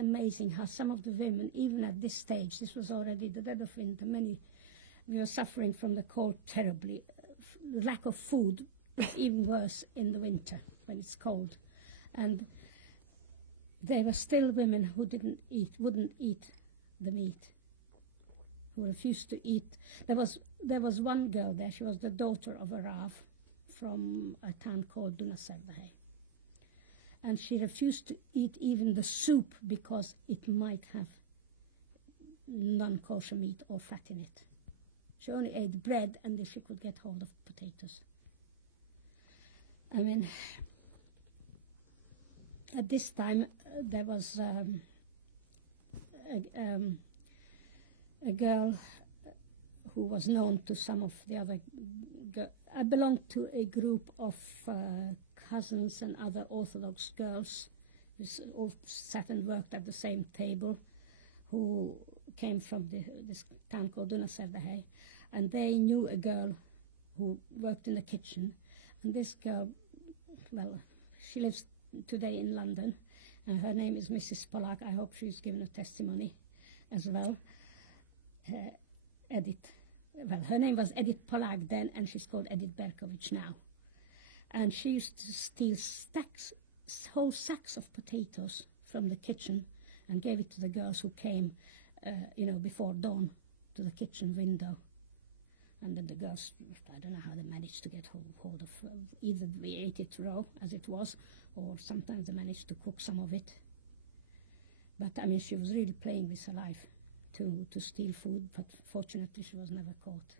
amazing how some of the women, even at this stage, this was already the dead of winter, we were suffering from the cold terribly. Lack of food is even worse in the winter when it's cold. And there were still women who wouldn't eat the meat, who refused to eat. There was one girl there, she was the daughter of a Rav from a town called Dunasevdahe. And she refused to eat even the soup because it might have non-kosher meat or fat in it. She only ate bread and if she could get hold of potatoes. I mean, at this time there was a girl who was known to some of the other girls. I belonged to a group of cousins and other Orthodox girls who all sat and worked at the same table, who came from this town called Dunasevdahe, and they knew a girl who worked in the kitchen. And this girl, well, she lives today in London, and her name is Mrs. Polak. I hope she's given a testimony as well. Edith. Well, her name was Edith Polak then, and she's called Edith Berkovich now. And she used to steal whole sacks of potatoes from the kitchen and gave it to the girls who came, before dawn to the kitchen window. And then the girls, I don't know how they managed to get hold of either we ate it raw, as it was, or sometimes they managed to cook some of it. But, I mean, she was really playing with her life to steal food, but fortunately she was never caught.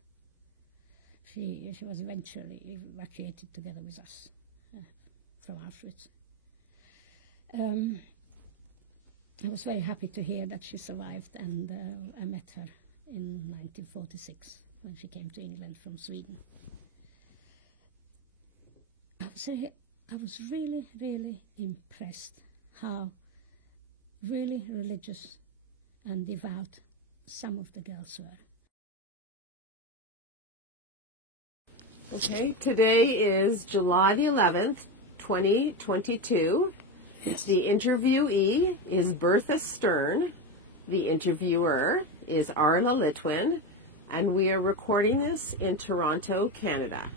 She was eventually evacuated together with us from Auschwitz. I was very happy to hear that she survived, and I met her in 1946 when she came to England from Sweden. I was really, really impressed how really religious and devout some of the girls were. Okay, today is July the 11th, 2022. Yes. The interviewee is Bertha Stern. The interviewer is Arla Litwin. And we are recording this in Toronto, Canada.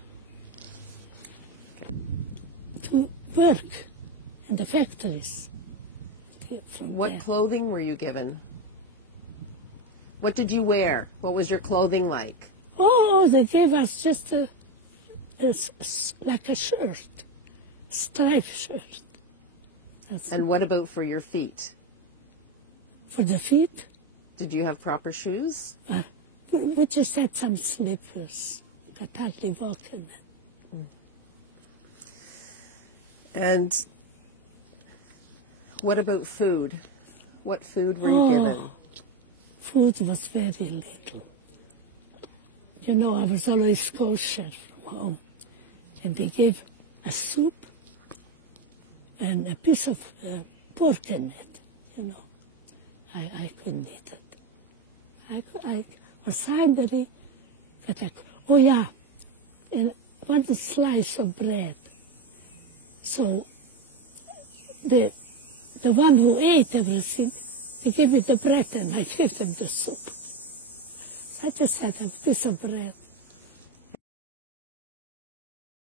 To work in the factories. What clothing were you given? What did you wear? What was your clothing like? Oh, they gave us just like a shirt, striped shirt. And what about for your feet? For the feet? Did you have proper shoes? We just had some slippers. Could hardly walk in them. And what about food? What food were you given? Food was very little. You know, I was always kosher from home. And they gave a soup and a piece of pork in it, you know. I couldn't eat it. I was hungry, but oh yeah, and one slice of bread. So the one who ate everything, they gave me the bread and I gave them the soup. I just had a piece of bread.